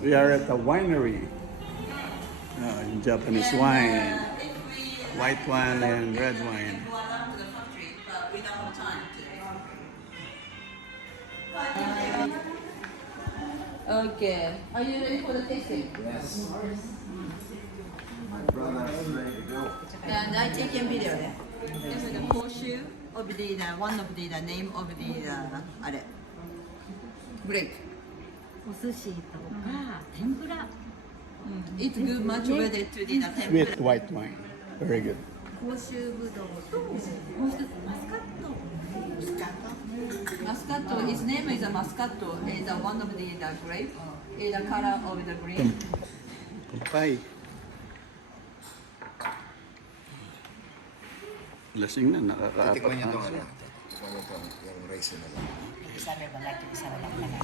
We are at a winery. Japanese wine, white wine and red wine. Okay. Are you ready for the tasting? Yes. My brother is ready to go. And I take a video. This is the horseshoe of one of the name of the あれ break. お寿司とか天ぷら It's good much better to the tempura. Sweet white wine. Very good. 甲州ぶどうともう一つマスカット Muscato. His name is a muscato. It's one of the grape. It's the color of the green. Kapay. Lasing na, nakakaapat Tikman niyo na. ito. Tikman niyo ito. Yung raisin na lang. isa may balat isa walang balat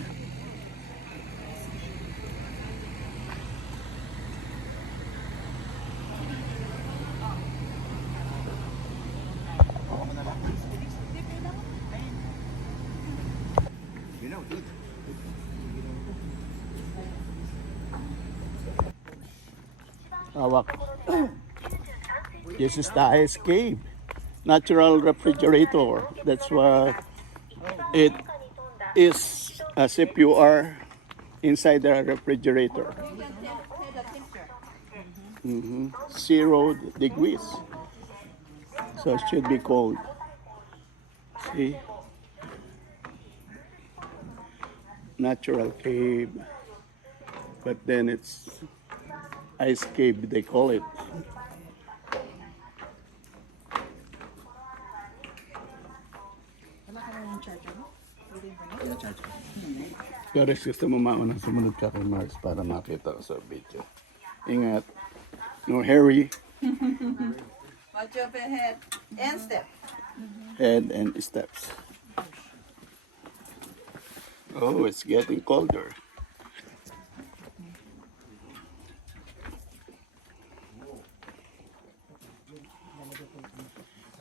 Baka mo na lang. You know, dude. Hawak. This is the ice cave. Natural refrigerator. That's why it is as if you are inside the refrigerator. You can tell the temperature. 0 degrees. So it should be cold. See? Natural cave. But then it's ice cave, they call it. Doris, gusto mo mauna sumunod ka kay Mars para makita ko sa video. Ingat. No hurry. Watch your head and step. Head and steps. Oh, it's getting colder.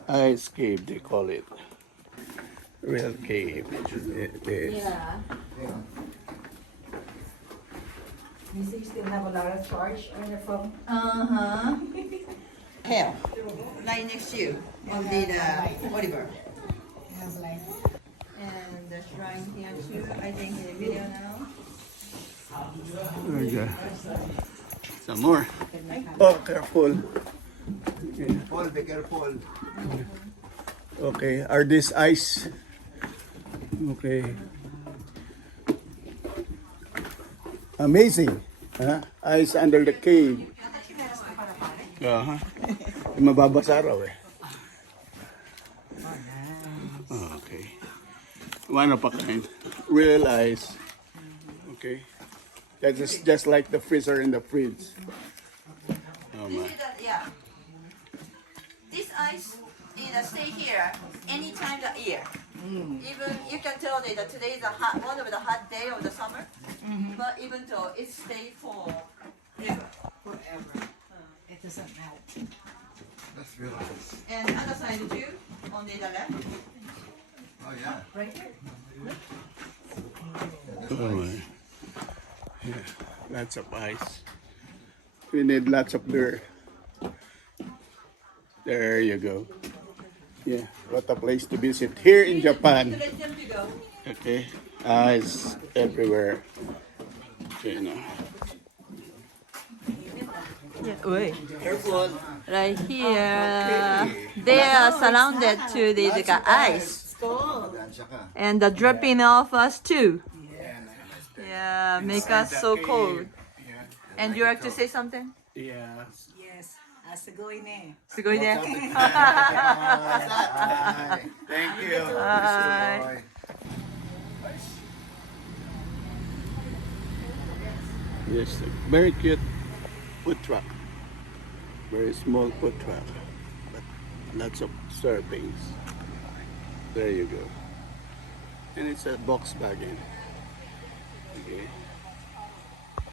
Ice cave, they call it. Real cave. It is. Yeah. you see you still have a lot of charge on your phone Hell. Right next to you on the Oliver. has like And the shrine here too. I think in the video now. There you go. Some more. Oh, careful. Paul, be careful. Okay, are these ice? Okay. Amazing. Huh? Ice under the cave. Uh-huh. Mababasa raw eh. Okay. One of a kind. Real ice. Okay. That is just like the freezer in the fridge. Oh This my. is the, yeah. This ice stay here any time of the year. Even you can tell that today is one of the hot day of the summer, but even though it stay for forever. forever it doesn't melt That's real nice. And other side too, on the left. Oh, yeah. right here Oh my. Yeah, lots of ice. We need lots of dirt. There you go. Yeah, what a place to visit here in Japan. Let them to go. Okay, ice everywhere. Okay, no. Careful. Right here, they are surrounded to the ice, Daan siya ka. and the dripping off us too. Yeah, make us so cold. Yeah. And you like to say something? Yeah. yes asagoy ne すごいね。 Hi. Thank you. Hi. Yes, a very cute food truck. Very small food truck, but lots of servings. There you go. And it's a box wagon. Okay.